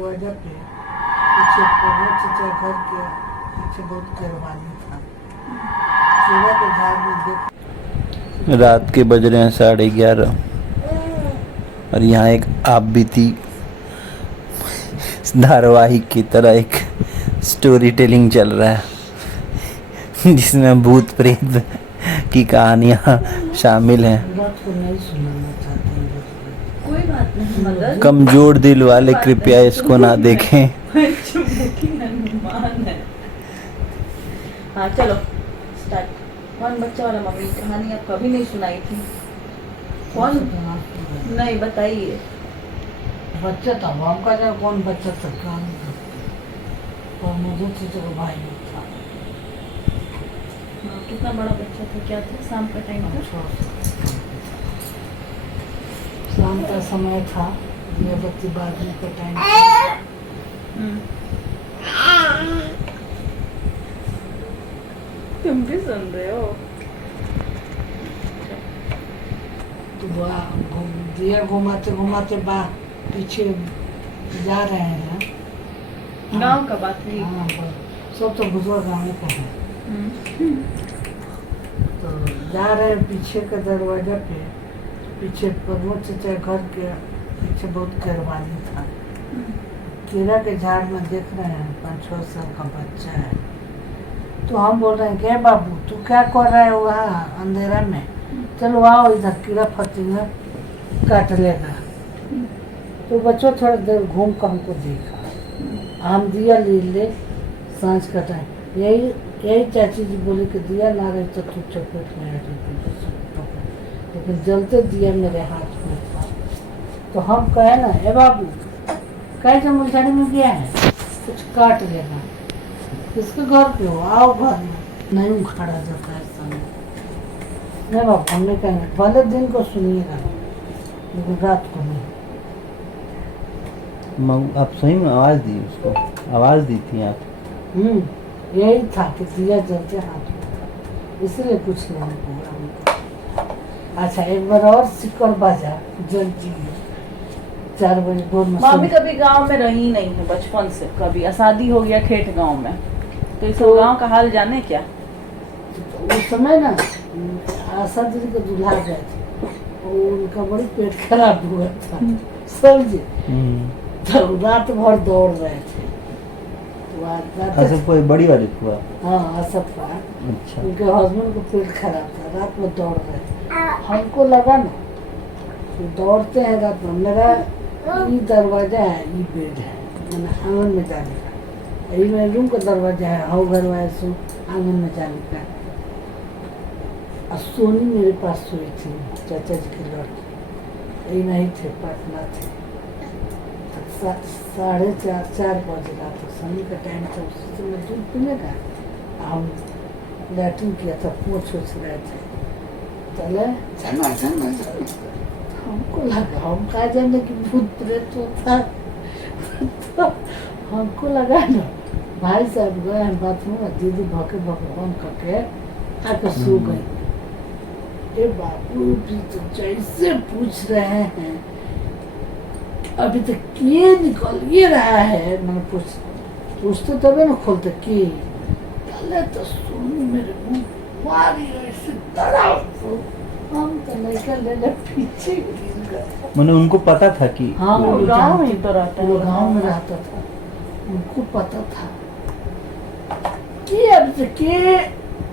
वजह पे पीछे पवन चचा घर के पीछे बहुत करवानी था। केला के झाड़ में देख रात के बज रहे हैं 11:30 और यहाँ एक आप बीती धारावाहिक की तरह एक स्टोरी टेलिंग चल रहा है जिसमें भूत प्रेत की कहानियाँ शामिल हैं। रात को नहीं सुनाना चाहते हैं। कोई बात नहीं मदर। कमजोर दिल वाले कृपया इसको ना देखें। हनुमान है। हाँ चलो स्टार्ट। कौन बच्चा वाला मम्मी कहानी आप कभी नहीं सुनाई थी? कौन नहीं बताइए। बच्चा था हम का जब कौन बच्चा था कौन था और मुझे चचा का भाई था। हाँ, कितना बड़ा बच्चा था? क्या था? शाम का टाइम था। शाम का समय था, दिया बत्ती बाजने का टाइम था। तुम भी सुन रहे हो? तो दिया घुमाते घुमाते पीछे जा रहे हैं। गांव का बात नहीं। हाँ सब तो बुजुर्ग गाँव का है। तो जा रहे हैं पीछे के दरवाजा पे, पीछे प्रमोद चचा घर के पीछे बहुत करवानी था। केला के झाड़ में देख रहे हैं 5-6 साल का बच्चा है। तो हम बोल रहे हैं क्या बाबू तू क्या कर रहे हो वहाँ अंधेरा में, चलो आओ इधर कीड़ा फतिंगा काट लेगा। तो बच्चों थोड़ा देर घूम कर हमको देखा। हम दिया ले सांझ का टाइम यही चाची जी बोली कि दिया ना रहे तो तू चपेट में आ जाती, लेकिन जलते दिया मेरे हाथ में था। तो हम कहे ना ए बाबू कैसे मुझाड़ी में गया है, कुछ काट लेना। किसके घर पे हो, आओ घर में। नहीं उखाड़ा जाता है सामने। नहीं बाबू हमने कहेंगे भले दिन को सुनिएगा लेकिन रात को नहीं। आप सही में आवाज दी, उसको आवाज दी थी आप? यही था कि दिया जलते हाथ में, इसलिए कुछ नहीं हुआ हमको। अच्छा एक बार और सिक्कर बाजा जलती है 4 बजे भोर में। मम्मी कभी गांव में रही नहीं है बचपन से, कभी शादी हो गया ठेठ गांव में, तो इस गांव का हाल जाने क्या? तो उस समय ना आशा जी को दुल्हा गए थे, उनका बड़ी पेट खराब हुआ था समझे। तो रात भर दौड़ रहे थे। तो कोई बड़ी वाली हुआ? हाँ असफ था। अच्छा। उनके हस्बैंड को पेट खराब था, रात में दौड़ रहे थे। हमको लगा ना तो दौड़ते हैं रात में, लगा ये दरवाजा है ये बेड है मैंने आंगन में जाने का, ये मेरे रूम का दरवाजा है हाउ घर वाले सो आंगन में जाने का। और सोनी मेरे पास सोई थी, चाचा जी की लड़की, ये नहीं थे पटना थे। 4:30 बज रहा था, सोनी का टाइम था, उसी समय दूध पीने का। हम लैट्रिन किया था, पोछ रहे थे, चले हमको लगा हम कहा जाने कि भूत प्रेत होता। तो हमको लगा ना भाई साहब गए हैं बाथरूम में, दीदी भके भगवान करके आके सो गई। ए बाबू भी तो जैसे पूछ रहे हैं अभी तक ये निकल ये रहा है, मैंने पूछते तबे ना खोलते कि पहले तो सोनी मेरे मुंह मारी ऐसे डरा। हम तो लेकर ले पीछे गिर गए। मैंने उनको पता था कि हाँ वो गांव में ही तो रहता वो है। गांव में रहता था, उनको पता था कि अब से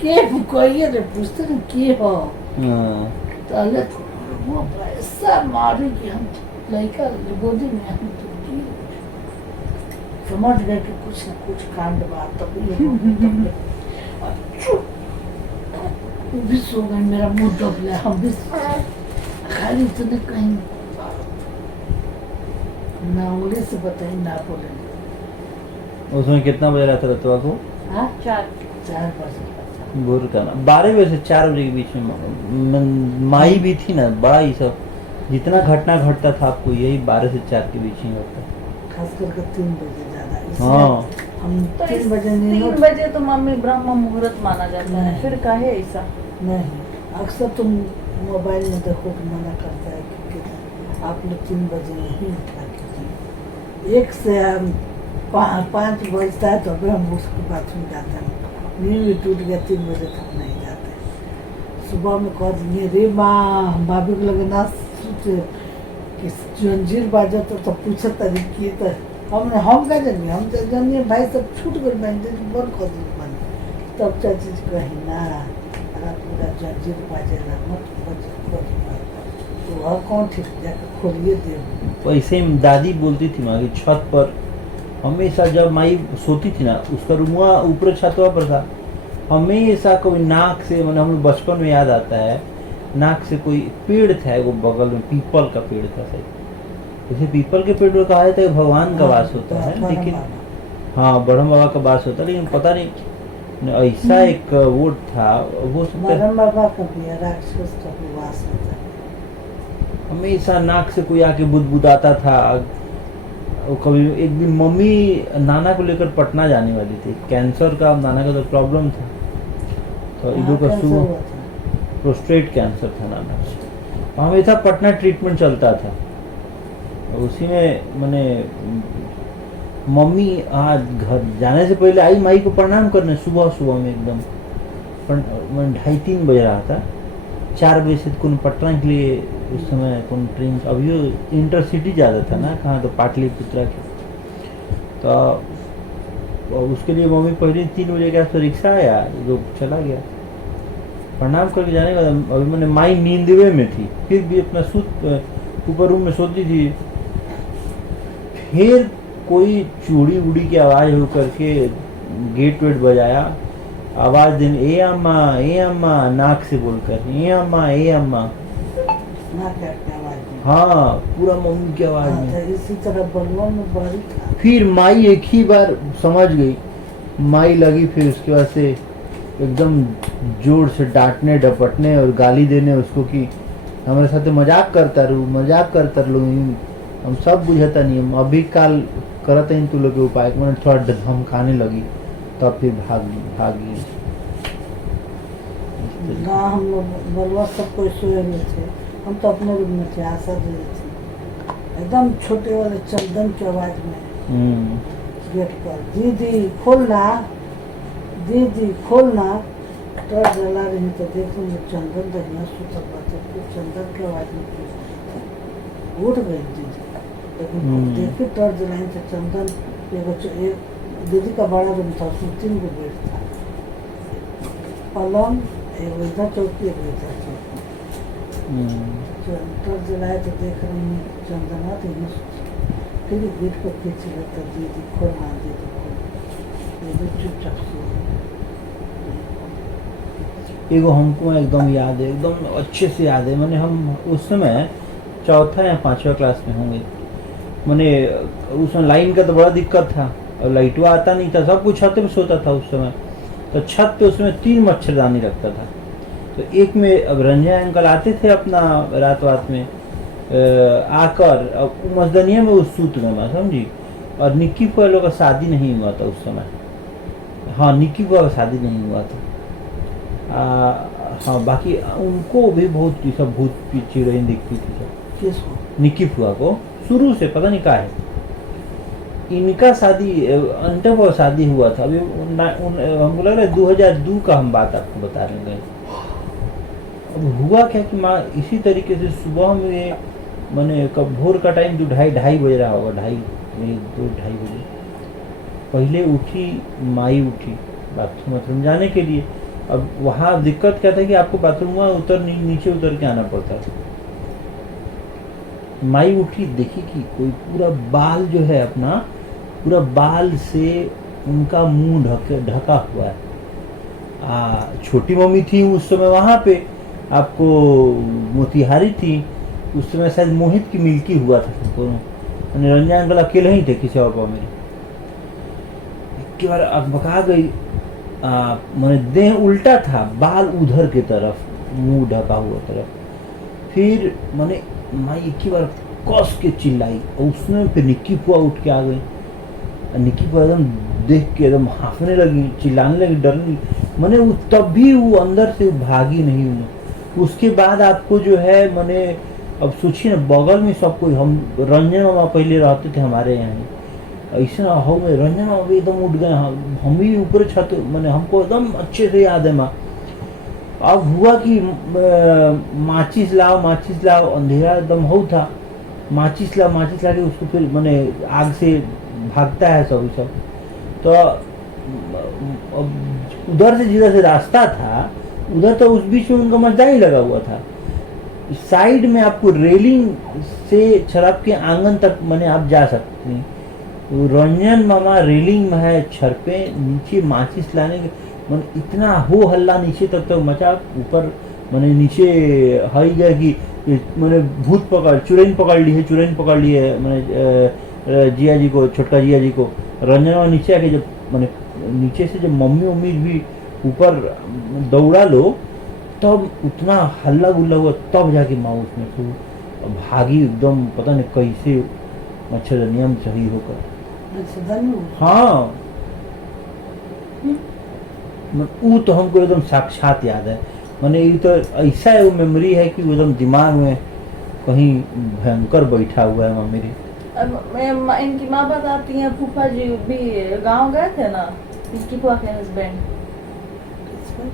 के भुकाइए रे पूछते ना के हो। पहले तो वो ऐसा मारी कि हम लड़का गोदी में हम तो गिर गए। समझ गए कि कुछ न कुछ कांड बात तब वो भी सो गए, मेरा मुंह दबला, हम भी खाली इतने कहीं ना उंगली से बताई ना बोले। उसमें कितना बजे रहता रतवा को? 4 बजे भोर का 12 बजे से 4 बजे के बीच में माई भी थी ना, बड़ा ही सब जितना घटना घटता था आपको यही 12 से 4 के बीच में होता। खास करके 3 बजे ज्यादा। हाँ हम तो 3 बजे 3 बजे तो मम्मी ब्रह्म मुहूर्त माना जाता है, नहीं। फिर काहे ऐसा? नहीं, अक्सर तुम मोबाइल में देखो कि मना करता है कि आप लोग 3 बजे नहीं उठा कीजिए, 1 से 5 बजता है तो अभी हम उसके बाथरूम जाते हैं। नींद भी टूट गया 3 बजे तक नहीं जाते। सुबह में कह दिए रे माँ, हम भाभी को लगे ना सोचे कि जंजीर बाजा तो पूछे तरी की तो हम क्या जानिए, हम जानिए भाई सब छूट गए बन कर दी बन। तब चाची कही ना अगर पूरा जंजीर बाजेला मत तो वह कौन ठीक जाकर खोलिए दे। वैसे ही दादी बोलती थी माँ की छत पर हमेशा जब माई सोती थी ना, उसका रूमुआ ऊपर छतवा पर था, हमेशा कोई नाक से, मतलब हम बचपन में याद आता है, नाक से कोई पेड़ था वो बगल में, पीपल का पेड़ था सही। जैसे पीपल के पेड़ में कहा जाता है भगवान का वास होता है, लेकिन हाँ ब्रह्म बाबा का वास होता है, लेकिन पता नहीं ऐसा एक वो था, वो ब्रह्म बाबा का भी राक्षस का भी वास होता है। हमेशा नाक से कोई आके बुदबुदाता था। और कभी एक दिन मम्मी नाना को लेकर पटना जाने वाली थी, कैंसर का नाना का तो प्रॉब्लम था, तो इधर का सुबह प्रोस्टेट कैंसर था नाना का, हमेशा पटना ट्रीटमेंट चलता था। उसी में मैंने मम्मी आज घर जाने से पहले आई माई को प्रणाम करने, सुबह सुबह में एकदम 2:30-3 बज रहा था। 4 बजे से कौन पटना के लिए उस समय कौन ट्रेन, अभी इंटरसिटी ज़्यादा था ना, कहाँ तो पाटलिपुत्रा के, तो उसके लिए मम्मी पहले 3 बजे के आसपास रिक्शा आया, जो चला गया। प्रणाम करके जाने का अभी मैंने माई नींदवे में थी, फिर भी अपना ऊपर रूम में सोती थी। फिर कोई चूड़ी उड़ी की आवाज़ हो करके गेट वेट बजाया, आवाज़ देने ए अम्मा नाक से बोलकर ए अम्मा हाँ, पूरा मम्मी की आवाज़ में। इसी तरह बलुआ में बड़ी था। फिर माई एक ही बार समझ गई, माई लगी फिर उसके बाद से एकदम जोर से डांटने डपटने और गाली देने उसको कि हमारे साथ मजाक करता रू, हम सब बुझता नहीं, हम अभी काल करते हैं तू लोग के उपाय, मैंने थोड़ा धमकाने लगी, तब फिर भागी। ना हम लोग बलुआ सब कोई सोए में थे, हम तो अपने रूम में थे, आशा दे थी एकदम छोटे वाले चंदन की आवाज में गेट पर, दीदी खोलना। तो जला रही तो देखो चंदन दहिया सुतल बात, फिर चंदन की आवाज में उठ गई दीदी, लेकिन देखी तो जलाई तो चंदन एक दीदी का बड़ा रूम था, उसमें 3 गो बेड था, पलंग एक इधर चौकी एक इधर चौकी। टर्च जलाए तो देख रही हूँ चंदना तो फिर गेट पर खींच लेता, दीदी खोलना दीदी चुपचाप सो। एगो हमको एकदम याद है, एकदम अच्छे से याद है, मैंने हम उस समय 4था या 5वां क्लास में होंगे, मैंने उसमें लाइन का तो बड़ा दिक्कत था और लाइटवा आता नहीं था, सब कुछ छत पे सोता था उस समय, तो छत पे उसमें 3 मच्छरदानी रखता था। तो एक में अब रंजन अंकल आते थे अपना रात में आकर मजदनिया में उस सूत में मैं समझी, और निक्की फुआ लोग का शादी नहीं हुआ था उस समय, हाँ निक्की फुआ का शादी नहीं हुआ था। हाँ बाकी उनको भी बहुत सब भूत पीछे रही दिखती थी सब। किसको? निक्की फुआ को शुरू से पता नहीं क्या है, इनका शादी अंतर को शादी हुआ था, अभी हमको लग रहा है 2002 का हम बात आपको बता रहे हैं। अब हुआ क्या कि माँ इसी तरीके से सुबह में मैंने कब भोर का टाइम 2-2:30 बज रहा होगा, 2-2:30 बजे पहले उठी, माई उठी बाथरूम जाने के लिए। अब वहाँ दिक्कत क्या था कि आपको बाथरूम नीचे उतर के आना पड़ता था। माई उठी, देखी कि कोई पूरा बाल जो है अपना पूरा बाल से उनका मुंह ढका हुआ है। छोटी मम्मी थी उस समय वहाँ पे, आपको मोतिहारी थी उस समय, शायद मोहित की मिल्की हुआ था सबको, रंजन अंकल अकेले ही थे किसी और मेरे। एक बार अकबका गई, मैंने देह उल्टा था, बाल उधर की तरफ, मुंह ढका हुआ तरफ। फिर मैंने माई एक ही बार कस के चिल्लाई और उसमें फिर निक्की फुआ उठ के आ गई। निक्की फुआ एकदम देख के एकदम हाँफने लगी, चिल्लाने लगी, डरने। मैंने तब भी वो अंदर से भागी नहीं हूँ। उसके बाद आपको जो है मैंने अब सोचिए ना, बगल में सब कोई, हम रंजन मामा पहले रहते थे हमारे यहाँ, ऐसा हो गए रंजना अभी एकदम उठ गए, हम भी ऊपर छत, मैंने हमको एकदम अच्छे से याद है माँ। अब हुआ कि माचिस लाओ, अंधेरा एकदम हो था, माचिस ला के उसको फिर मैंने आग से भागता है सब। तो अब उधर से जिधर से रास्ता था उधर तो उस बीच में उनका मजदारी लगा हुआ था। साइड में आपको रेलिंग से छरप के आंगन तक मैंने आप जा सकते हैं। तो रंजन मामा रेलिंग में है, छर पे नीचे माचिस लाने के मन इतना हो हल्ला नीचे तक तो मचा। ऊपर मैंने नीचे हाई गया कि मैंने चुरैन पकड़ ली है मैंने जिया जी को, छोटका जिया जी को। रंजना नीचे आके जब मैंने नीचे से जब मम्मी भी ऊपर दौड़ा लो तब उतना हल्ला गुल्ला हुआ, तब जाके माँ उसमें तो भागी एकदम, पता नहीं कैसे मच्छरदानियां में सही होकर। हाँ वो तो हमको एकदम साक्षात याद है। मैंने ये तो ऐसा है वो मेमोरी है कि एकदम दिमाग में कहीं भयंकर बैठा हुआ है। मेरी इनकी माँ बताती हैं फूफा जी भी गांव गए थे ना, पिंकी फुआ के हस्बैंड,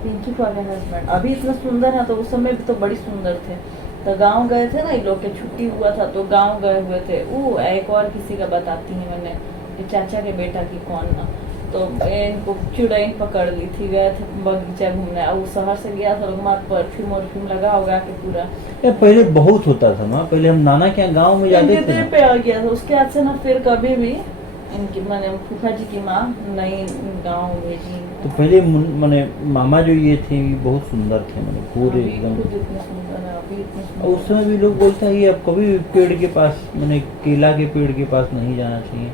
पिंकी फुआ के हस्बैंड अभी इतना सुंदर है, तो उस समय भी तो बड़ी सुंदर थे। तो गांव गए थे ना, इन लोग के छुट्टी हुआ था तो गांव गए हुए थे। वो एक और किसी का बताती है मैंने, चाचा के बेटा की कौन ना, तो इनको चुड़ैन पकड़ ली थी, गए थे बगीचा घूमने। और वो शहर से गया था, लोग परफ्यूम लगा होगा के पूरा। पहले बहुत होता था ना, पहले हम नाना के गांव में जाते थे पे आ गया था उसके बाद से ना, फिर कभी भी इनकी मैंने फूफा जी की माँ नई गाँव भेजी। तो पहले मैंने मामा जो ये थे बहुत सुंदर थे, मैंने पूरे एकदम। उस समय भी लोग बोलते हैं अब कभी पेड़ के पास, मैंने केला के पेड़ के पास नहीं जाना चाहिए।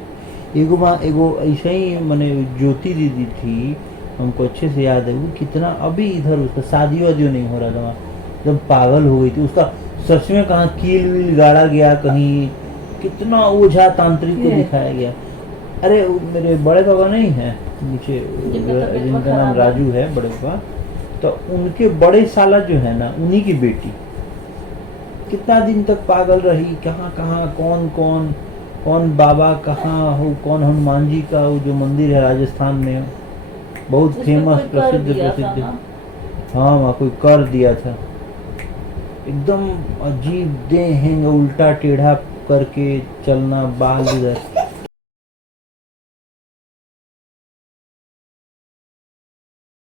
एगो ऐसे ही मैंने ज्योति दीदी थी, हमको अच्छे से याद है, वो कितना अभी इधर उसका शादी वादी नहीं हो रहा था, एकदम पागल हो गई थी। उसका सच में कहाँ कील वील गाड़ा गया, कहीं कितना ओझा तांत्रिक को दिखाया गया। अरे मेरे बड़े पापा नहीं है नीचे, जिनका नाम राजू है बड़े पापा, तो उनके बड़े साला जो है ना, उन्हीं की बेटी कितना दिन तक पागल रही, कहाँ कौन बाबा कहाँ हो, कौन हनुमान जी का वो जो मंदिर है राजस्थान में बहुत फेमस प्रसिद्ध। हाँ वहाँ कोई कर दिया था, एकदम अजीब देह हैंग, उल्टा टेढ़ा करके चलना, बाल इधर